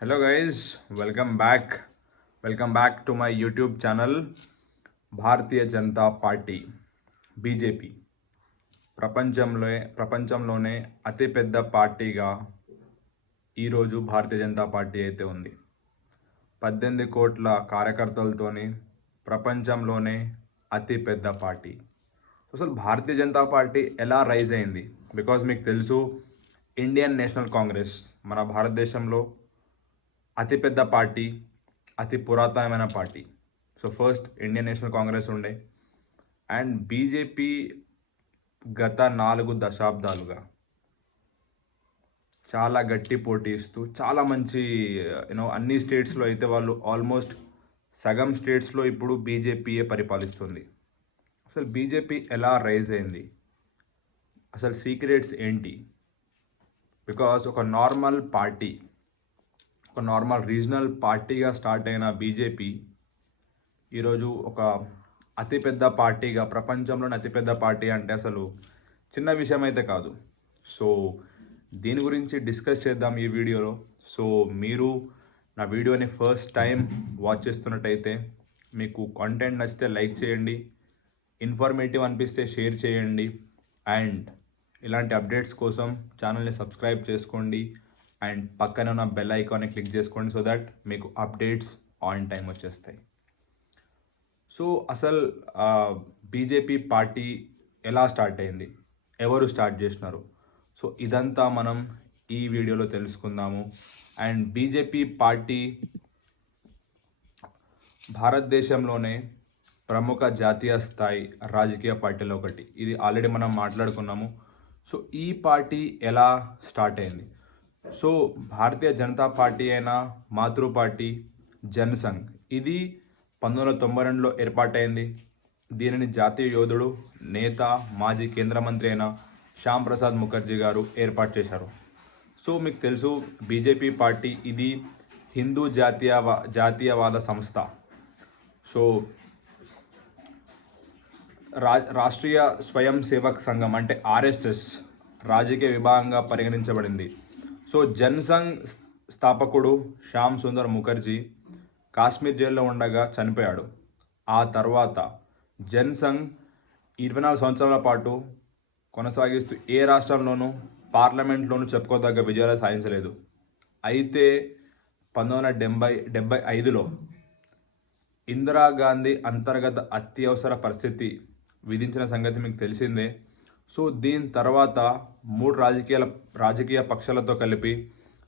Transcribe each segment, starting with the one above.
Hello guys welcome back welcome back to my YouTube channel Bharatiya Janata party BJP ప్రపంచంలో ప్రపంచంలోనే అతిపెద్ద పార్టీగా ఈరోజు భారతీయ జనతా పార్టీ అయితే ఉంది. పద్దెనిమిది కోట్ల కార్యకర్తలతోని ప్రపంచంలోనే అతిపెద్ద పార్టీ. అసలు భారతీయ జనతా పార్టీ ఎలా రైజ్ అయింది? బికాజ్ మీకు తెలుసు ఇండియన్ నేషనల్ కాంగ్రెస్ మన భారతదేశంలో అతిపెద్ద పార్టీ అతి పురాతనమైన party. So first Indian National Congress ఉండే. అండ్ బీజేపీ గత నాలుగు దశాబ్దాలుగా చాలా గట్టి పోటీ ఇస్తూ చాలా మంచి యూనో అన్ని స్టేట్స్లో అయితే వాళ్ళు ఆల్మోస్ట్ సగం స్టేట్స్లో ఇప్పుడు బీజేపీయే పరిపాలిస్తుంది. అసలు బీజేపీ ఎలా రైజ్ అయింది? అసలు సీక్రెట్స్ ఏంటి? బికాస్ ఒక నార్మల్ పార్టీ ఒక నార్మల్ రీజనల్ పార్టీగా స్టార్ట్ అయిన బీజేపీ ఈరోజు ఒక అతిపెద్ద పార్టీగా ప్రపంచంలోని అతిపెద్ద పార్టీ అంటే అసలు చిన్న విషయం అయితే కాదు. సో దీని గురించి డిస్కస్ చేద్దాం ఈ వీడియోలో. సో మీరు నా వీడియోని ఫస్ట్ టైం వాచ్ చేస్తున్నట్టయితే మీకు కంటెంట్ నచ్చితే లైక్ చేయండి ఇన్ఫర్మేటివ్ అనిపిస్తే షేర్ చేయండి అండ్ ఇలాంటి అప్డేట్స్ కోసం ఛానల్ని సబ్స్క్రైబ్ చేసుకోండి. అండ్ పక్కన ఉన్న బెల్ ఐకాన్ని క్లిక్ చేసుకోండి సో దట్ మీకు అప్డేట్స్ ఆన్ టైం వచ్చేస్తాయి. సో అసలు బీజేపీ పార్టీ ఎలా స్టార్ట్ అయింది? ఎవరు స్టార్ట్ చేసినారు? సో ఇదంతా మనం ఈ వీడియోలో తెలుసుకుందాము. అండ్ బీజేపీ పార్టీ భారతదేశంలోనే ప్రముఖ జాతీయ స్థాయి రాజకీయ పార్టీలో ఒకటి. ఇది ఆల్రెడీ మనం మాట్లాడుకున్నాము. సో ఈ పార్టీ ఎలా స్టార్ట్ అయింది? సో భారతీయ జనతా పార్టీ అయిన మాతృ పార్టీ జనసంఘ్. ఇది పంతొమ్మిది వందల తొంభై రెండులో ఏర్పాటైంది. దీనిని జాతీయ యోధుడు నేత మాజీ కేంద్ర మంత్రి అయిన శ్యామ్ ప్రసాద్ ముఖర్జీ గారు ఏర్పాటు చేశారు. సో మీకు తెలుసు బీజేపీ పార్టీ ఇది హిందూ జాతీయవా జాతీయవాద సంస్థ. సో రా రాష్ట్రీయ స్వయం సేవక్ సంఘం అంటే ఆర్ఎస్ఎస్ రాజకీయ విభాగంగా పరిగణించబడింది. సో జన్సంఘ్ స్థాపకుడు శ్యామ్ సుందర్ ముఖర్జీ కాశ్మీర్ జైల్లో ఉండగా చనిపోయాడు. ఆ తర్వాత జన్సంఘ్ ఇరవై నాలుగు సంవత్సరాల పాటు కొనసాగిస్తూ ఏ రాష్ట్రంలోనూ పార్లమెంట్లోనూ చెప్పుకోదగ్గ విజయాలు సాధించలేదు. అయితే పంతొమ్మిది వందల డెబ్బై డెబ్బై ఐదులో ఇందిరాగాంధీ అంతర్గత అత్యవసర పరిస్థితి విధించిన సంగతి మీకు తెలిసిందే. సో దీని తర్వాత మూడు రాజకీయ రాజకీయ పక్షాలతో కలిపి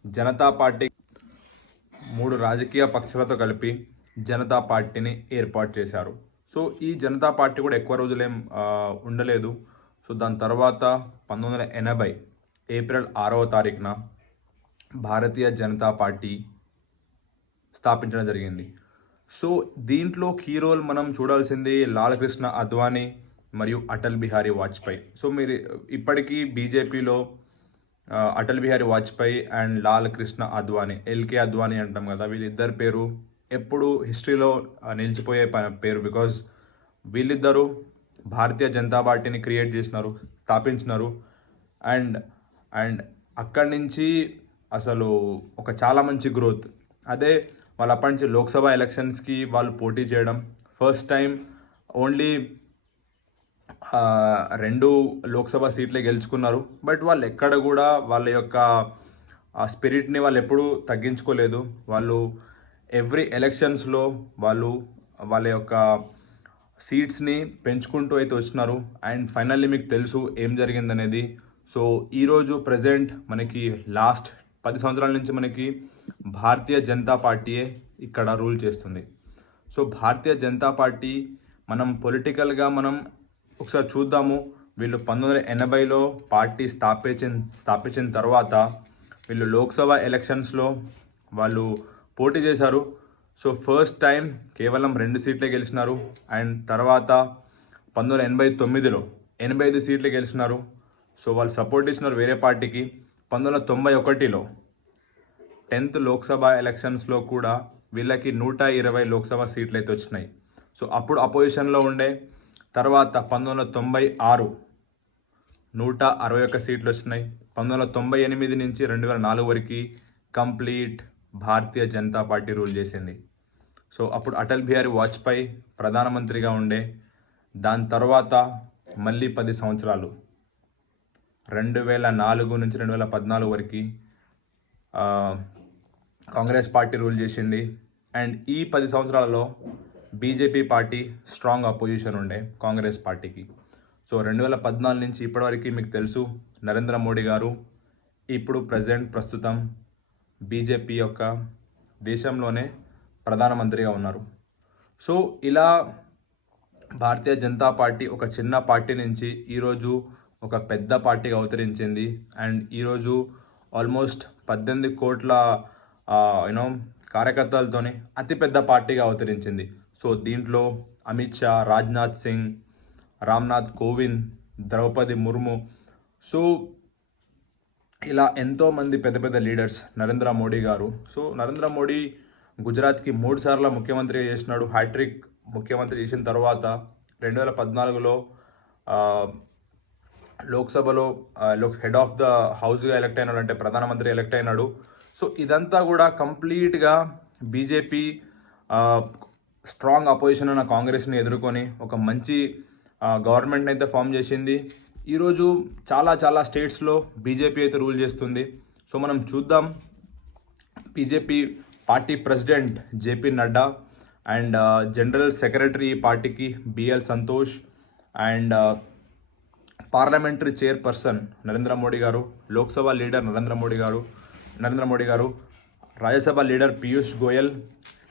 జనతా పార్టీ మూడు రాజకీయ పక్షాలతో కలిపి జనతా పార్టీని ఏర్పాటు చేశారు. సో ఈ జనతా పార్టీ కూడా ఎక్కువ రోజులేం ఉండలేదు. సో దాని తర్వాత పంతొమ్మిది వందల ఎనభై ఏప్రిల్ ఆరవ తారీఖున భారతీయ జనతా పార్టీ స్థాపించడం జరిగింది. సో దీంట్లో కీ రోల్ మనం చూడాల్సింది లాలకృష్ణ అద్వానీ మరియు అటల్ బిహారీ వాజ్పేయి. సో మీరు ఇప్పటికీ బీజేపీలో Atal Bihari Vajpayee and Lal Krishna Advani L K Advani అంటాం కదా వీళ్ళిద్దరి పేరు ఎప్పుడు హిస్టరీలో నిలిచిపోయే పేరు బికాజ్ వీళ్ళిద్దరూ భారతీయ జనతా పార్టీని క్రియేట్ చేసినారు స్థాపించినారు. అండ్ అండ్ అక్కడి నుంచి అసలు ఒక చాలా మంచి గ్రోత్ అదే వాళ్ళు అప్పటి నుంచి లోక్సభ ఎలక్షన్స్కి వాళ్ళు పోటీ చేయడం ఫస్ట్ టైం ఓన్లీ రెండు లోక్సభ సీట్లే గెలుచుకున్నారు. బట్ వాళ్ళు ఎక్కడ కూడా వాళ్ళ యొక్క స్పిరిట్ని వాళ్ళు ఎప్పుడూ తగ్గించుకోలేదు. వాళ్ళు ఎవ్రీ ఎలక్షన్స్లో వాళ్ళు వాళ్ళ యొక్క సీట్స్ని పెంచుకుంటూ అయితే వచ్చినారు. అండ్ ఫైనల్లీ మీకు తెలుసు ఏం జరిగిందనేది. సో ఈరోజు ప్రజెంట్ మనకి లాస్ట్ పది సంవత్సరాల నుంచి మనకి భారతీయ జనతా పార్టీయే ఇక్కడ రూల్ చేస్తుంది. సో భారతీయ జనతా పార్టీ మనం పొలిటికల్గా మనం ఒకసారి చూద్దాము. వీళ్ళు పంతొమ్మిది వందల ఎనభైలో పార్టీ స్థాపించిన స్థాపించిన తర్వాత వీళ్ళు లోక్సభ ఎలక్షన్స్లో వాళ్ళు పోటీ చేశారు. సో ఫస్ట్ టైం కేవలం రెండు సీట్లే గెలిచినారు. అండ్ తర్వాత పంతొమ్మిది వందల ఎనభై తొమ్మిదిలో ఎనభై ఐదు సీట్లు గెలిచినారు. సో వాళ్ళు సపోర్ట్ ఇచ్చినారు వేరే పార్టీకి. పంతొమ్మిది వందల తొంభై ఒకటిలో టెన్త్ లోక్సభ ఎలక్షన్స్లో కూడా వీళ్ళకి నూట ఇరవై లోక్సభ సీట్లు అయితే వచ్చినాయి. సో అప్పుడు అపోజిషన్లో ఉండే తర్వాత పంతొమ్మిది వందల తొంభై ఆరు నూట అరవై ఒక్క సీట్లు వచ్చినాయి. పంతొమ్మిది వందల తొంభై ఎనిమిది నుంచి రెండు వేల నాలుగు వరకు complete Bharatiya Janata party rule చేసింది. సో అప్పుడు అటల్ బిహారీ వాజ్పేయి ప్రధానమంత్రిగా ఉండే దాని తర్వాత మళ్ళీ పది సంవత్సరాలు. రెండు వేల నాలుగు నుంచి రెండు వేల పద్నాలుగు వరకు కాంగ్రెస్ పార్టీ రూల్ చేసింది. అండ్ ఈ పది సంవత్సరాలలో బీజేపీ పార్టీ స్ట్రాంగ్ అపోజిషన్ ఉండే కాంగ్రెస్ పార్టీకి. సో రెండు వేల పద్నాలుగు నుంచి ఇప్పటివరకు మీకు తెలుసు నరేంద్ర మోడీ గారు ఇప్పుడు ప్రజెంట్ ప్రస్తుతం బీజేపీ యొక్క దేశంలోనే ప్రధానమంత్రిగా ఉన్నారు. సో ఇలా భారతీయ జనతా పార్టీ ఒక చిన్న పార్టీ నుంచి ఈరోజు ఒక పెద్ద పార్టీగా అవతరించింది. అండ్ ఈరోజు ఆల్మోస్ట్ పద్దెనిమిది కోట్ల యూనో కార్యకర్తలతోని అతిపెద్ద పార్టీగా అవతరించింది. సో దీంట్లో అమిత్ షా రాజ్నాథ్ సింగ్ రామ్నాథ్ కోవింద్ ద్రౌపది ముర్ము. సో ఇలా ఎంతోమంది పెద్ద పెద్ద లీడర్స్ నరేంద్ర మోడీ గారు. సో నరేంద్ర మోడీ గుజరాత్కి మూడు సార్లు ముఖ్యమంత్రి చేసినాడు. హ్యాట్రిక్ ముఖ్యమంత్రి చేసిన తర్వాత రెండు వేల పద్నాలుగులో లోక్సభలో లోక్ హెడ్ ఆఫ్ ద హౌస్గా ఎలక్ట్ అయినాడు అంటే ప్రధానమంత్రి ఎలక్ట్ అయినాడు. సో ఇదంతా కూడా కంప్లీట్గా బీజేపీ స్ట్రాంగ్ అపోజిషన్ ఉన్న కాంగ్రెస్ని ఎదుర్కొని ఒక మంచి గవర్నమెంట్ అయితే ఫామ్ చేసింది. ఈరోజు చాలా చాలా స్టేట్స్లో బీజేపీ అయితే రూల్ చేస్తుంది. సో మనం చూద్దాం. BJP party president J P Nadda and general secretary ఈ పార్టీకి B L Santosh and parliamentary chairperson Narendra Modi garu Lok Sabha leader Narendra Modi garu Narendra Modi garu Rajya Sabha leader Piyush Goyal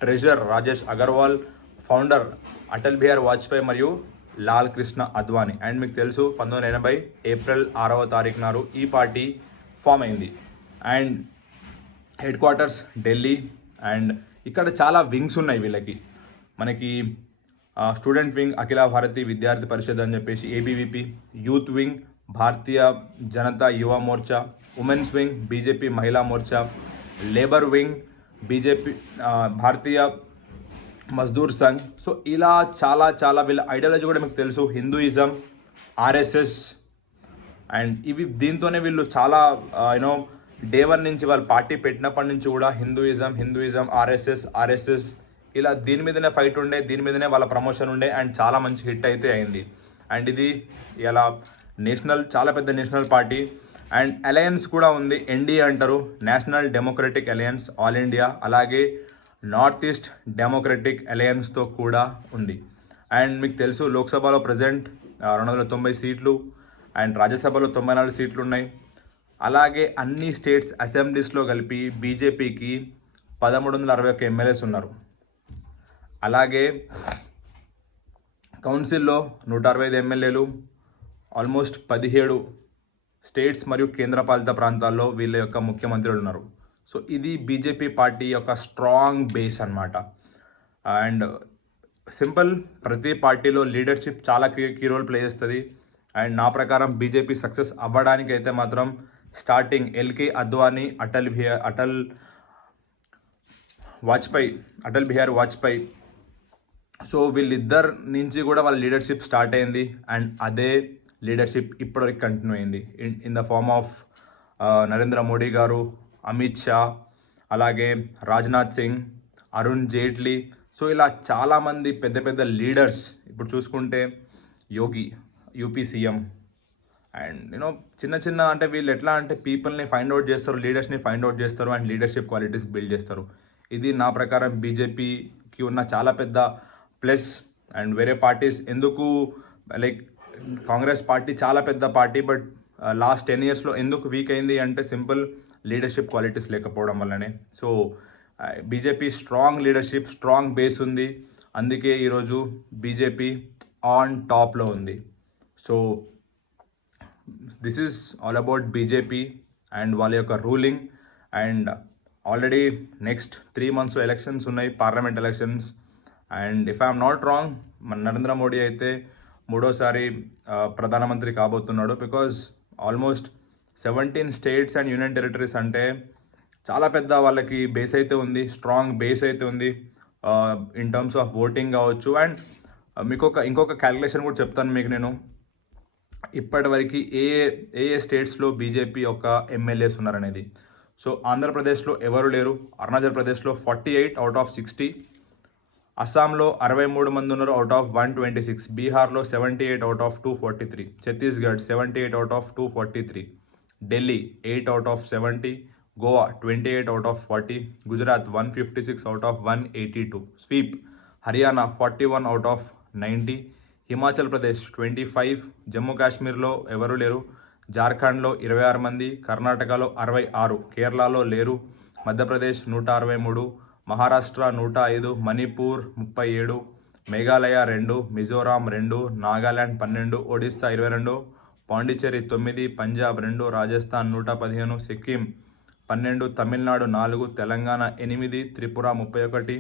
treasurer Rajesh Agarwal founder Atal Bihar Vajpayee మరియు Lal Krishna Advani. And మీకు తెలుసు పంతొమ్మిది ఎనభై April ఆరవ తారీఖు నాడు ఈ party form అయింది. And headquarters Delhi and ఇక్కడ చాలా వింగ్స్ ఉన్నాయి వీళ్ళకి. మనకి స్టూడెంట్ వింగ్ అఖిల భారతీయ విద్యార్థి పరిషత్ అని చెప్పేసి ABVP youth wing Bharatiya Janata Yuva Morcha women's wing BJP Mahila Morcha labour wing BJP Bharatiya Mazdoor Sangh. So ఇలా చాలా చాలా వీళ్ళ ఐడియాలజీ కూడా మీకు తెలుసు. హిందూయిజం ఆర్ఎస్ఎస్ అండ్ ఇవి దీంతోనే వీళ్ళు చాలా యూనో డే వన్ నుంచి వాళ్ళ పార్టీ పెట్టినప్పటి నుంచి కూడా హిందూయిజం హిందూయిజం ఆర్ఎస్ఎస్ ఆర్ఎస్ఎస్ ఇలా దీని మీదనే ఫైట్ ఉండే దీని మీదనే వాళ్ళ ప్రమోషన్ ఉండే అండ్ చాలా మంచి హిట్ అయితే అయింది. అండ్ ఇది ఇలా నేషనల్ చాలా పెద్ద నేషనల్ పార్టీ. అండ్ అలయన్స్ కూడా ఉంది. ఎన్డీఏ అంటారు. National Democratic Alliance all India. అలాగే నార్త్ ఈస్ట్ డెమోక్రటిక్ అలయన్స్తో కూడా ఉంది. అండ్ మీకు తెలుసు లోక్సభలో ప్రజెంట్ రెండు వందల తొంభై సీట్లు అండ్ రాజ్యసభలో తొంభై నాలుగు సీట్లు ఉన్నాయి. అలాగే అన్ని స్టేట్స్ అసెంబ్లీస్లో కలిపి బీజేపీకి పదమూడు వందల అరవై ఒక్క ఎమ్మెల్యేస్ ఉన్నారు. అలాగే కౌన్సిల్లో నూట అరవై ఐదు ఎమ్మెల్యేలు ఆల్మోస్ట్ పదిహేడు స్టేట్స్ మరియు కేంద్రపాలిత ప్రాంతాల్లో వీళ్ళ యొక్క ముఖ్యమంత్రులు ఉన్నారు. సో ఇది బీజేపీ పార్టీ యొక్క స్ట్రాంగ్ బేస్ అన్నమాట. అండ్ సింపుల్ ప్రతి పార్టీలో లీడర్షిప్ చాలా కీ కీ రోల్ ప్లే చేస్తుంది. అండ్ నా ప్రకారం బీజేపీ సక్సెస్ అవ్వడానికి అయితే మాత్రం starting L K Advani Atal Bihar Atal Vajpayee Atal Bihari Vajpayee so వీళ్ళిద్దరి నుంచి కూడా వాళ్ళ లీడర్షిప్ స్టార్ట్ అయింది. అండ్ అదే లీడర్షిప్ ఇప్పటివరకు కంటిన్యూ అయింది. In in the form of Narendra Modi garu Amit Shah అలాగే రాజ్నాథ్ సింగ్ అరుణ్ జైట్లీ. సో ఇలా చాలామంది పెద్ద పెద్ద లీడర్స్ ఇప్పుడు చూసుకుంటే Yogi UP CM. And you know చిన్న చిన్న అంటే వీళ్ళు ఎట్లా అంటే పీపుల్ని ఫైండ్ అవుట్ చేస్తారు లీడర్స్ని ఫైండ్ అవుట్ చేస్తారు అండ్ లీడర్షిప్ క్వాలిటీస్ బిల్డ్ చేస్తారు. ఇది నా ప్రకారం బీజేపీకి ఉన్న చాలా పెద్ద ప్లస్ అండ్ వేరే పార్టీస్ ఎందుకు లైక్ కాంగ్రెస్ పార్టీ చాలా పెద్ద పార్టీ బట్ లాస్ట్ టెన్ ఇయర్స్లో ఎందుకు వీక్ అయింది అంటే సింపుల్ లీడర్షిప్ క్వాలిటీస్ లేకపోవడం వల్లనే. So BJP strong leadership strong base ఉంది. అందుకే ఈరోజు బీజేపీ ఆన్ టాప్లో ఉంది. So this is all about BJP and వాళ్ళ యొక్క ruling. And already next three మంత్స్లో ఎలక్షన్స్ ఉన్నాయి parliament elections. And if I'm not wrong మన నరేంద్ర మోడీ అయితే మూడోసారి ప్రధానమంత్రి కాబోతున్నాడు. Because almost seventy states and union territories అంటే చాలా పెద్ద వాళ్ళకి బేస్ అయితే ఉంది స్ట్రాంగ్ బేస్ అయితే ఉంది ఇన్ టర్మ్స్ ఆఫ్ ఓటింగ్ కావచ్చు. అండ్ మీకు ఒక ఇంకొక క్యాలిక్యులేషన్ కూడా చెప్తాను మీకు నేను. ఇప్పటివరకు ఏ ఏ ఏ స్టేట్స్లో బీజేపీ యొక్క ఎమ్మెల్యేస్ ఉన్నారనేది. సో ఆంధ్రప్రదేశ్లో ఎవరు లేరు? అరుణాచల్ ప్రదేశ్లో forty eight out of sixty అస్సాంలో అరవై మూడు మంది ఉన్నారు out of one twenty six బీహార్లో seventy eight out of two forty three Chhattisgarh seventy eight out of two forty three Delhi eight out of seventy Goa twenty eight out of forty Gujarat one fifty six out of one eighty two sweep Haryana forty one out of ninety Himachal Pradesh twenty five Jammu కాశ్మీర్లో ఎవరు లేరు? జార్ఖండ్లో ఇరవై ఆరు మంది. కర్ణాటకలో అరవై ఆరు. కేరళలో లేరు. మధ్యప్రదేశ్ నూట అరవై మూడు. మహారాష్ట్ర నూట ఐదు మణిపూర్ ముప్పై ఏడు మేఘాలయ రెండు మిజోరాం రెండు నాగాల్యాండ్ పన్నెండు ఒడిస్సా ఇరవై రెండు పాండిచ్చేరి తొమ్మిది పంజాబ్ రెండు రాజస్థాన్ నూట పదిహేను సిక్కిం పన్నెండు తమిళనాడు నాలుగు తెలంగాణ ఎనిమిది త్రిపుర ముప్పై ఒకటి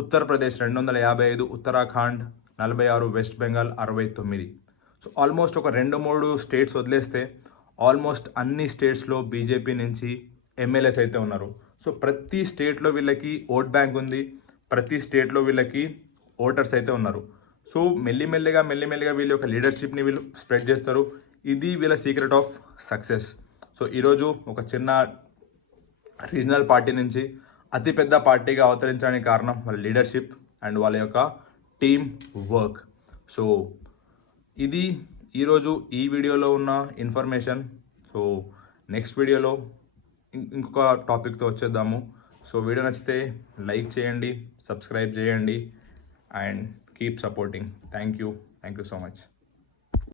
ఉత్తరప్రదేశ్ రెండు వందల యాభై ఐదు ఉత్తరాఖండ్ నలభై ఆరు వెస్ట్ బెంగాల్ అరవై తొమ్మిది. సో ఆల్మోస్ట్ ఒక రెండు మూడు స్టేట్స్ వదిలేస్తే ఆల్మోస్ట్ అన్ని స్టేట్స్లో బీజేపీ నుంచి ఎమ్మెల్యేస్ అయితే ఉన్నారు. సో ప్రతి స్టేట్లో వీళ్ళకి ఓట్ బ్యాంక్ ఉంది. ప్రతి స్టేట్లో వీళ్ళకి ఓటర్స్ అయితే ఉన్నారు. సో మెల్లిమెల్లిగా మెల్లిమెల్లిగా వీళ్ళ యొక్క లీడర్షిప్ని వీళ్ళు స్ప్రెడ్ చేస్తారు. ఇది వీళ్ళ సీక్రెట్ ఆఫ్ సక్సెస్. సో ఈరోజు ఒక చిన్న రీజనల్ పార్టీ నుంచి అతిపెద్ద పార్టీగా అవతరించడానికి కారణం వాళ్ళ లీడర్షిప్ అండ్ వాళ్ళ యొక్క టీమ్ వర్క్. సో ఇది ఈరోజు ఈ వీడియోలో ఉన్న ఇన్ఫర్మేషన్. సో నెక్స్ట్ వీడియోలో ఇంకొక టాపిక్తో వచ్చేద్దాము. సో వీడియో నచ్చితే లైక్ చేయండి సబ్స్క్రైబ్ చేయండి and keep supporting thank you thank you so much